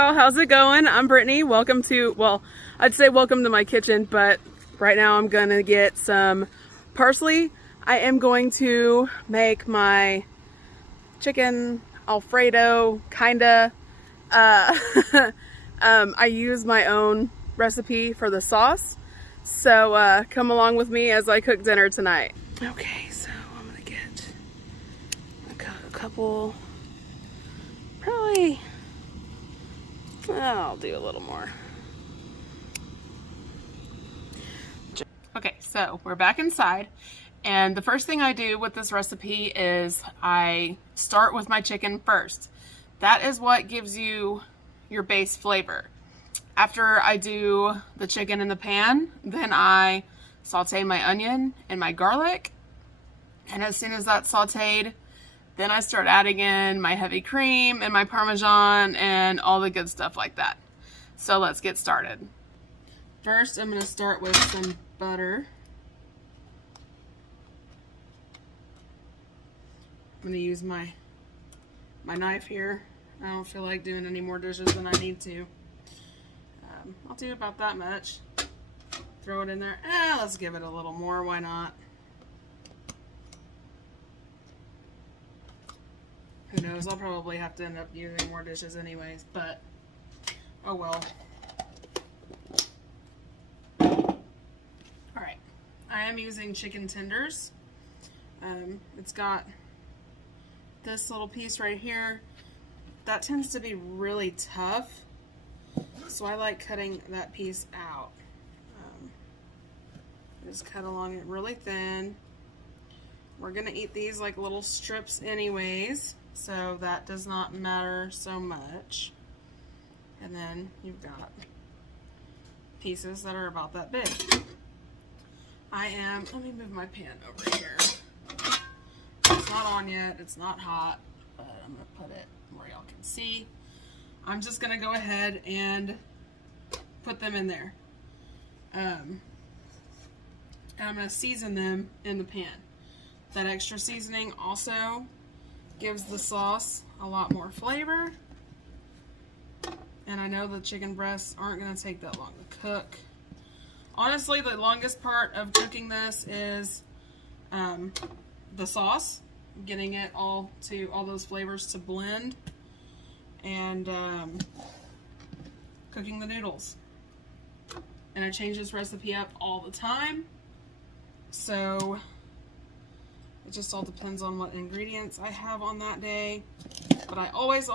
y'all, how's it going? I'm Brittany. Welcome to, well, I'd say welcome to my kitchen, but right now I'm gonna get some parsley. I am going to make my chicken Alfredo, kinda. I use my own recipe for the sauce, so come along with me as I cook dinner tonight. Okay, so I'm gonna get a couple, probably, I'll do a little more. Okay, so we're back inside, and the first thing I do with this recipe is I start with my chicken first. That is what gives you your base flavor. After I do the chicken in the pan, then I saute my onion and my garlic, and as soon as that's sauteed, then I start adding in my heavy cream and my Parmesan and all the good stuff like that. So let's get started. First, I'm going to start with some butter. I'm going to use my knife here. I don't feel like doing any more dishes than I need to. I'll do about that much. Throw it in there. Let's give it a little more. Why not? Who knows? I'll probably have to end up using more dishes anyways, but oh well. Alright. I am using chicken tenders. It's got this little piece right here. That tends to be really tough, so I like cutting that piece out. Just cut along it really thin. We're gonna eat these like little strips anyways, so that does not matter so much. And then you've got pieces that are about that big. Let me move my pan over here. It's not on yet, it's not hot, but I'm gonna put it where y'all can see. I'm just gonna go ahead and put them in there. And I'm gonna season them in the pan. That extra seasoning also gives the sauce a lot more flavor. And I know the chicken breasts aren't gonna take that long to cook. Honestly, the longest part of cooking this is the sauce, getting it all those flavors to blend, and cooking the noodles. And I change this recipe up all the time, so it just all depends on what ingredients I have on that day. But I always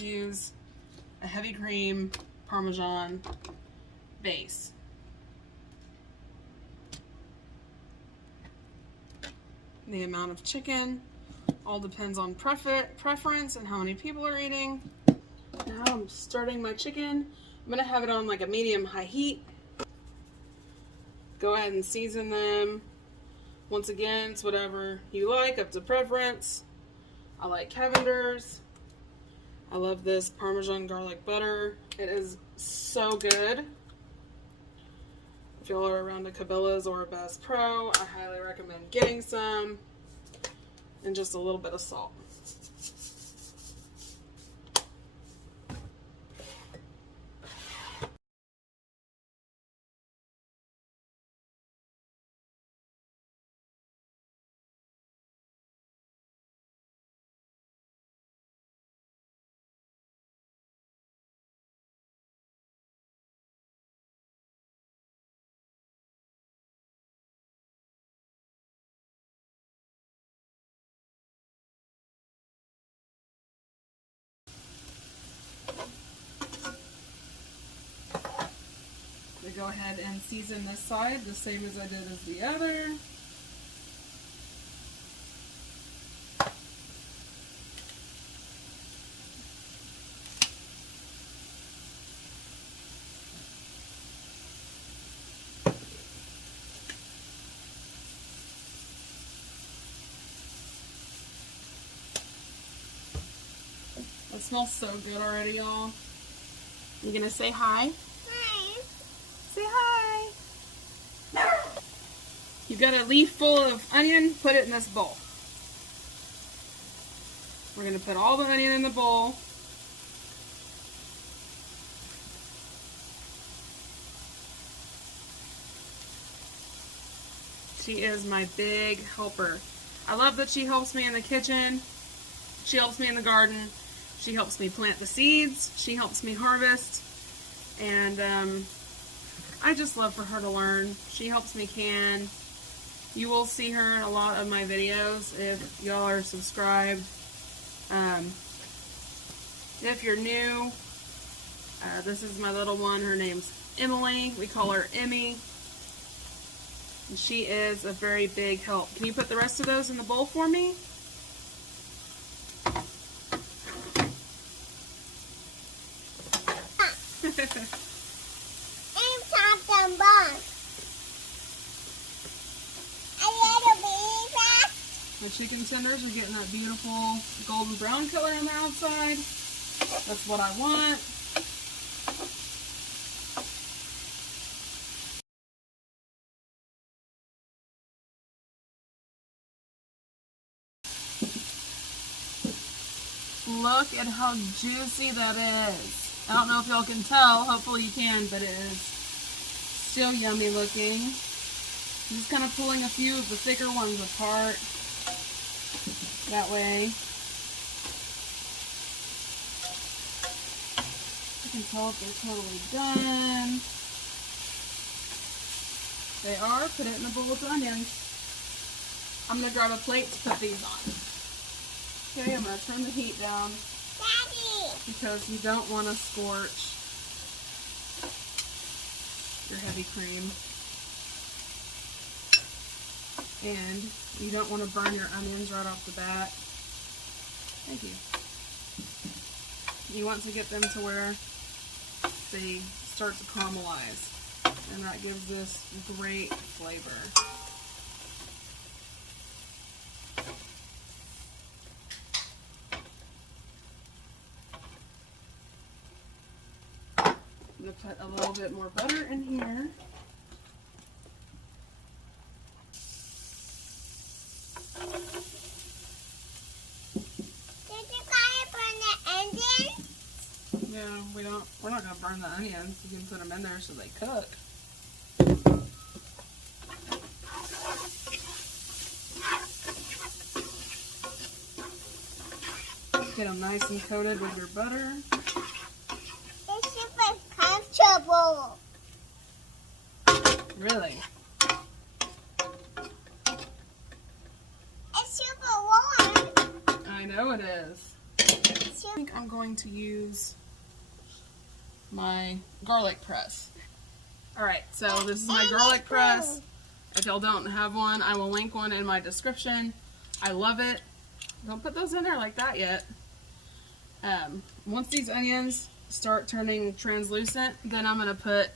use a heavy cream Parmesan base. The amount of chicken all depends on preference and how many people are eating. Now I'm starting my chicken. I'm gonna have it on like a medium-high heat. Go ahead and season them. Once again, it's whatever you like, up to preference. I like Cavender's. I love this Parmesan garlic butter. It is so good. If y'all are around a Cabela's or a Bass Pro, I highly recommend getting some. And just a little bit of salt. We go ahead and season this side the same as I did as the other. It smells so good already, y'all. You gonna say hi? Hi. Say hi. You've got a leaf full of onion, put it in this bowl. We're gonna put all the onion in the bowl. She is my big helper. I love that she helps me in the kitchen. She helps me in the garden. She helps me plant the seeds. She helps me harvest. And I just love for her to learn. She helps me can. You will see her in a lot of my videos if y'all are subscribed. If you're new, this is my little one. Her name's Emily. We call her Emmy. And she is a very big help. Can you put the rest of those in the bowl for me? My chicken tenders are getting that beautiful golden brown color on the outside. That's what I want. Look at how juicy that is. I don't know if y'all can tell. Hopefully you can, but it is still yummy looking. I'm just kind of pulling a few of the thicker ones apart. That way you can tell if they're totally done. They are. Put it in the bowl with the onions. I'm going to grab a plate to put these on. Okay, I'm going to turn the heat down. Daddy! Because you don't want to scorch your heavy cream. And you don't want to burn your onions right off the bat. Thank you. You want to get them to where they start to caramelize. And that gives this great flavor. I'm going to put a little bit more butter in here. Yeah, we're not going to burn the onions. You can put them in there so they cook. Get them nice and coated with your butter. It's super comfortable. Really? It's super warm. I know it is. I think I'm going to use my garlic press. Alright, so this is my garlic press. If y'all don't have one, I will link one in my description. I love it. Don't put those in there like that yet. Once these onions start turning translucent, then I'm going to put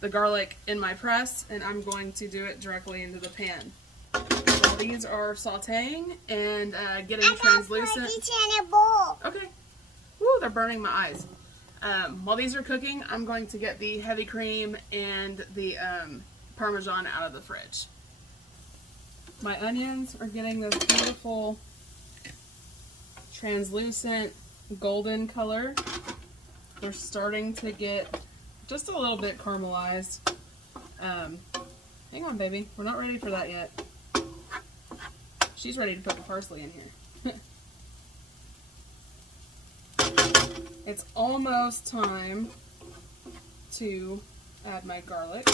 the garlic in my press and I'm going to do it directly into the pan. While these are sauteing and getting translucent. Each in a bowl. Okay. Woo, they're burning my eyes. While these are cooking, I'm going to get the heavy cream and the Parmesan out of the fridge. My onions are getting this beautiful translucent golden color. They're starting to get just a little bit caramelized. Hang on, baby. We're not ready for that yet. She's ready to put the parsley in here. It's almost time to add my garlic.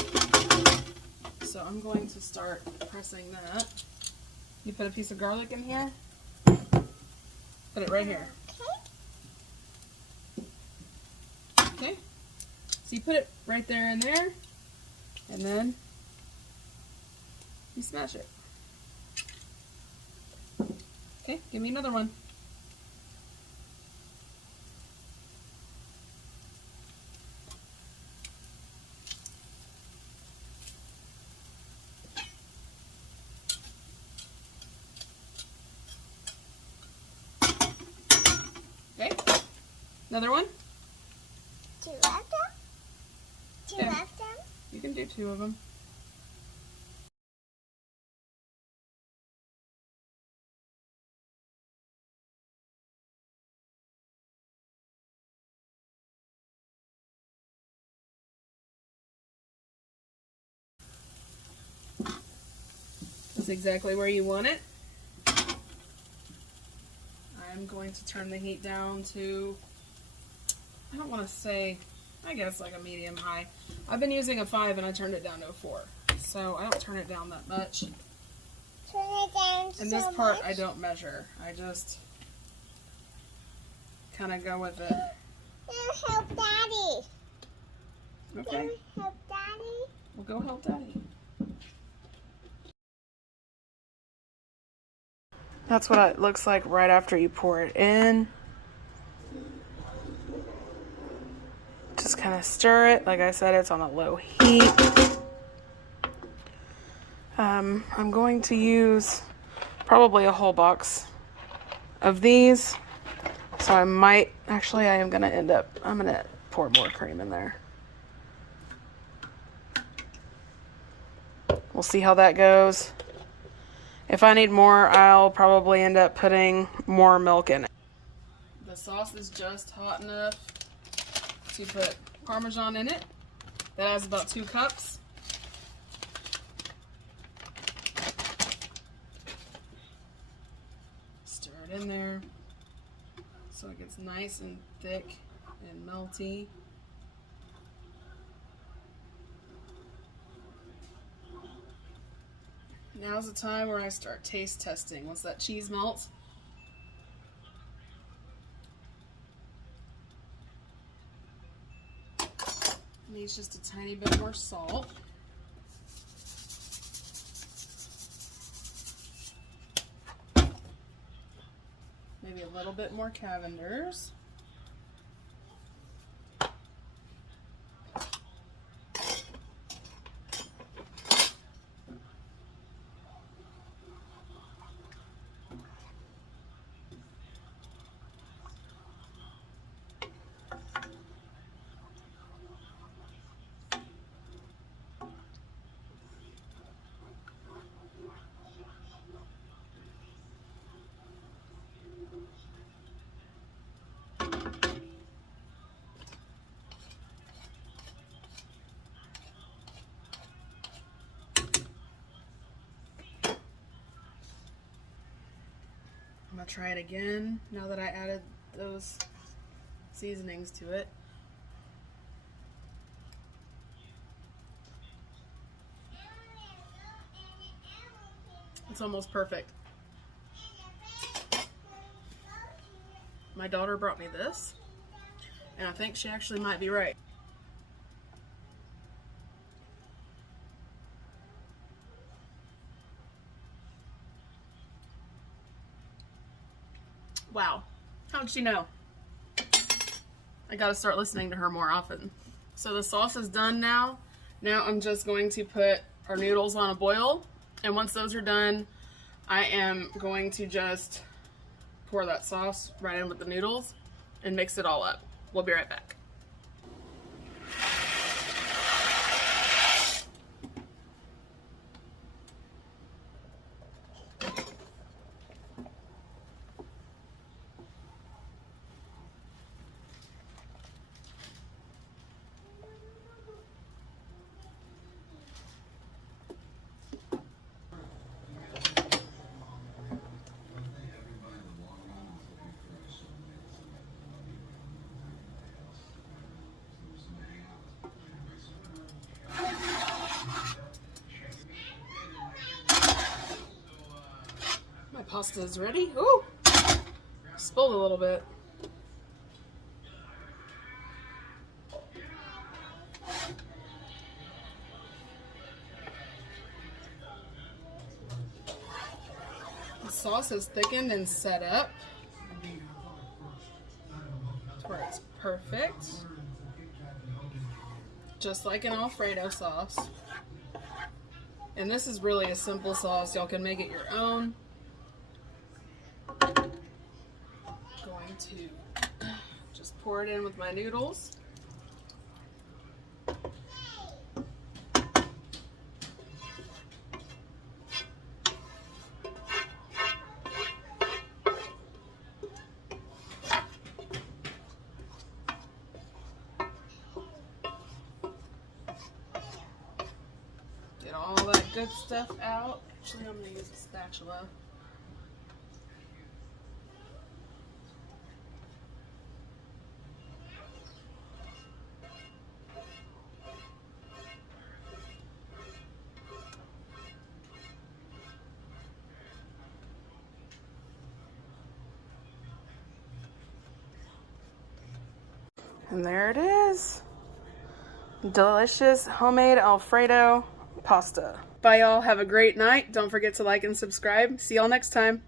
So I'm going to start pressing that. You put a piece of garlic in here. Put it right here. Okay. So you put it right there and there. And then you smash it. Okay, give me another one. Okay, another one. Two of them? Two Yeah. of them? You can do 2 of them. exactly where you want it. I'm going to turn the heat down to, I don't want to say, I guess like a medium high. I've been using a 5 and I turned it down to a 4. So I don't turn it down that much. Turn it down And this part I don't measure. I just kind of go with it. Help Daddy. Okay, Help Daddy. we'll go help Daddy. That's what it looks like right after you pour it in. Just kind of stir it. Like I said, it's on a low heat. I'm going to use probably a whole box of these. So I might, actually I am going to I'm going to pour more cream in there. We'll see how that goes. If I need more, I'll probably end up putting more milk in it. The sauce is just hot enough to put Parmesan in it. That has about 2 cups. Stir it in there so it gets nice and thick and melty. Now's the time where I start taste testing. Once that cheese melts, needs just a tiny bit more salt. Maybe a little bit more Cavender's. I'm gonna try it again now that I added those seasonings to it. It's almost perfect. My daughter brought me this, and I think she actually might be right. Wow, how did she know? I gotta start listening to her more often. So the sauce is done now. Now I'm just going to put our noodles on a boil, and once those are done, I am going to just pour that sauce right in with the noodles and mix it all up. We'll be right back. My pasta is ready. Ooh, spilled a little bit. The sauce is thickened and set up to where it's perfect, just like an Alfredo sauce. And this is really a simple sauce. Y'all can make it your own. Going to just pour it in with my noodles. Get all that good stuff out. Actually, I'm going to use a spatula. And there it is. Delicious homemade Alfredo pasta. Bye, y'all. Have a great night. Don't forget to like and subscribe. See y'all next time.